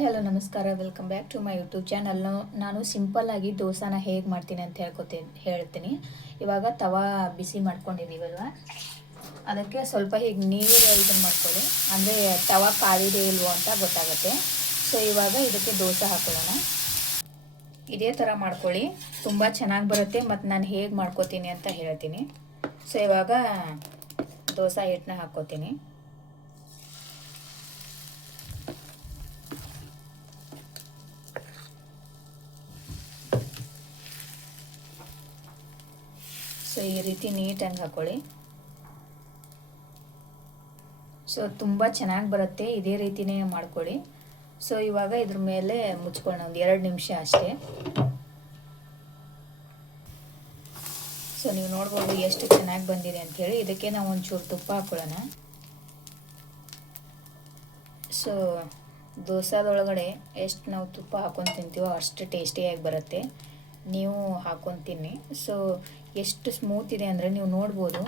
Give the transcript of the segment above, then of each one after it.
Hello ನಮಸ್ಕಾರ, welcome back to my YouTube channel. ನಾನು ಸಿಂಪಲ್ಲಾಗಿ ದೋಸಾನ ಹೇಗೆ ಮಾಡ್ತೀನಿ ಅಂತ ಹೇಳ್ತೀನಿ. ಇವಾಗ ತವಾ ಬಿಸಿ ಮಾಡ್ಕೊಂಡಿದ್ದೀವಲ್ವ, ಅದಕ್ಕೆ ಸ್ವಲ್ಪ ಹೀಗೆ ನೀರು ಇದನ್ನು ಮಾಡ್ಕೊಳ್ಳಿ, ಅಂದರೆ ತವಾ ಕಾದಿದೆ ಇಲ್ವೋ ಅಂತ ಗೊತ್ತಾಗುತ್ತೆ. ಸೊ ಇವಾಗ ಇದಕ್ಕೆ ದೋಸೆ ಹಾಕೊಳ್ಳೋಣ. ಇದೇ ಥರ ಮಾಡ್ಕೊಳ್ಳಿ, ತುಂಬ ಚೆನ್ನಾಗಿ ಬರುತ್ತೆ. ಮತ್ತು ನಾನು ಹೇಗೆ ಮಾಡ್ಕೋತೀನಿ ಅಂತ ಹೇಳ್ತೀನಿ. ಸೊ ಇವಾಗ ದೋಸೆ ಹಿಟ್ಟನ್ನ ಹಾಕ್ಕೋತೀನಿ. ಸೊ ಈ ರೀತಿ ನೀಟಾಗಿ ಹಾಕೊಳ್ಳಿ. ಸೊ ತುಂಬ ಚೆನ್ನಾಗಿ ಬರುತ್ತೆ, ಇದೇ ರೀತಿನೇ ಮಾಡ್ಕೊಳ್ಳಿ. ಸೊ ಇವಾಗ ಇದ್ರ ಮೇಲೆ ಮುಚ್ಕೊಳ್ಳೋಣ ಒಂದು 2 ನಿಮಿಷ ಅಷ್ಟೇ. ಸೊ ನೀವು ನೋಡ್ಬೋದು ಎಷ್ಟು ಚೆನ್ನಾಗಿ ಬಂದಿದೆ ಅಂಥೇಳಿ. ಇದಕ್ಕೆ ನಾವು ಒಂಚೂರು ತುಪ್ಪ ಹಾಕ್ಕೊಳ್ಳೋಣ. ಸೊ ದೋಸಾದೊಳಗಡೆ ಎಷ್ಟು ನಾವು ತುಪ್ಪ ಹಾಕೊಂಡು ತಿಂತೀವೋ ಅಷ್ಟು ಟೇಸ್ಟಿಯಾಗಿ ಬರುತ್ತೆ. ನೀವು ಹಾಕೊಂಡು ತಿನ್ನಿ. ಸೊ ಎಷ್ಟು ಸ್ಮೂತ್ ಇದೆ ಅಂದರೆ ನೀವು ನೋಡ್ಬೋದು,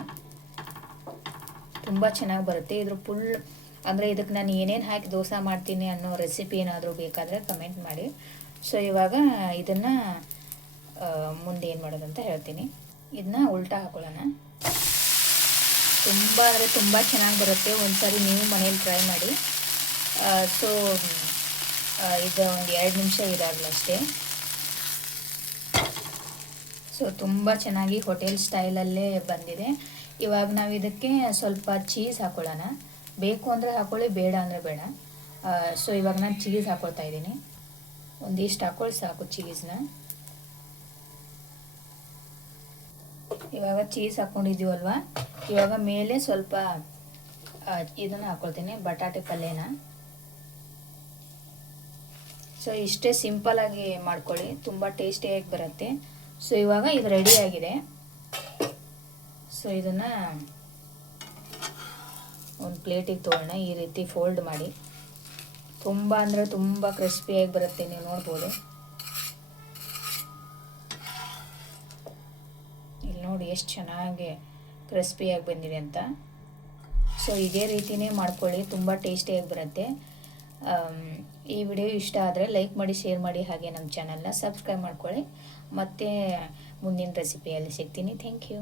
ತುಂಬ ಚೆನ್ನಾಗಿ ಬರುತ್ತೆ. ಇದ್ರ ಫುಲ್ ಅಂದರೆ ಇದಕ್ಕೆ ನಾನು ಏನೇನು ಹಾಕಿ ದೋಸೆ ಮಾಡ್ತೀನಿ ಅನ್ನೋ ರೆಸಿಪಿ ಏನಾದರೂ ಬೇಕಾದರೆ ಕಮೆಂಟ್ ಮಾಡಿ. ಸೊ ಇವಾಗ ಇದನ್ನು ಮುಂದೆ ಏನು ಮಾಡೋದಂತ ಹೇಳ್ತೀನಿ. ಇದನ್ನ ಉಲ್ಟಾ ಹಾಕೊಳ್ಳೋಣ. ತುಂಬ ಅಂದರೆ ತುಂಬ ಚೆನ್ನಾಗಿ ಬರುತ್ತೆ. ಒಂದ್ಸರಿ ನೀವು ಮನೇಲಿ ಟ್ರೈ ಮಾಡಿ. ಸೊ ಇದು ಒಂದು 2 ನಿಮಿಷ ಇದಾಗಲ್ಲ ಅಷ್ಟೇ. ಸೊ ತುಂಬ ಚೆನ್ನಾಗಿ ಹೋಟೆಲ್ ಸ್ಟೈಲಲ್ಲೇ ಬಂದಿದೆ. ಇವಾಗ ನಾವು ಇದಕ್ಕೆ ಸ್ವಲ್ಪ ಚೀಸ್ ಹಾಕೊಳ್ಳೋಣ. ಬೇಕು ಅಂದರೆ ಹಾಕೊಳ್ಳಿ, ಬೇಡ ಅಂದರೆ ಬೇಡ. ಸೊ ಇವಾಗ ನಾನು ಚೀಸ್ ಹಾಕ್ಕೊಳ್ತಾ ಇದ್ದೀನಿ. ಒಂದಿಷ್ಟು ಹಾಕೊಳ್ಳಿ ಸಾಕು ಚೀಸ್ನ. ಇವಾಗ ಚೀಸ್ ಹಾಕ್ಕೊಂಡಿದ್ದೀವಲ್ವ, ಇವಾಗ ಮೇಲೆ ಸ್ವಲ್ಪ ಇದನ್ನು ಹಾಕ್ಕೊಳ್ತೀನಿ, ಬಟಾಟೆ ಪಲ್ಯನ. ಸೊ ಇಷ್ಟೇ ಸಿಂಪಲ್ಲಾಗಿ ಮಾಡ್ಕೊಳ್ಳಿ, ತುಂಬ ಟೇಸ್ಟಿಯಾಗಿ ಬರುತ್ತೆ. ಸೊ ಇವಾಗ ಇದು ರೆಡಿ ಆಗಿದೆ. ಸೊ ಇದನ್ನು ಒಂದು ಪ್ಲೇಟಿಗೆ ತೊಗೊಳ್ಳೋಣ. ಈ ರೀತಿ ಫೋಲ್ಡ್ ಮಾಡಿ. ತುಂಬ ಅಂದರೆ ತುಂಬ ಕ್ರಿಸ್ಪಿಯಾಗಿ ಬರುತ್ತೆ, ನೀವು ನೋಡ್ಬೋದು. ಇಲ್ಲಿ ನೋಡಿ ಎಷ್ಟು ಚೆನ್ನಾಗಿ ಕ್ರಿಸ್ಪಿಯಾಗಿ ಬಂದಿದೆ ಅಂತ. ಸೊ ಇದೇ ರೀತಿಯೇ ಮಾಡ್ಕೊಳ್ಳಿ, ತುಂಬ ಟೇಸ್ಟಿಯಾಗಿ ಬರುತ್ತೆ. ಈ ವಿಡಿಯೋ ಇಷ್ಟ ಆದರೆ ಲೈಕ್ ಮಾಡಿ, ಶೇರ್ ಮಾಡಿ, ಹಾಗೆ ನಮ್ಮ ಚಾನಲ್ನ ಸಬ್ಸ್ಕ್ರೈಬ್ ಮಾಡ್ಕೊಳ್ಳಿ. ಮತ್ತು ಮುಂದಿನ ರೆಸಿಪಿಯಲ್ಲಿ ಸಿಗ್ತೀನಿ. Thank you.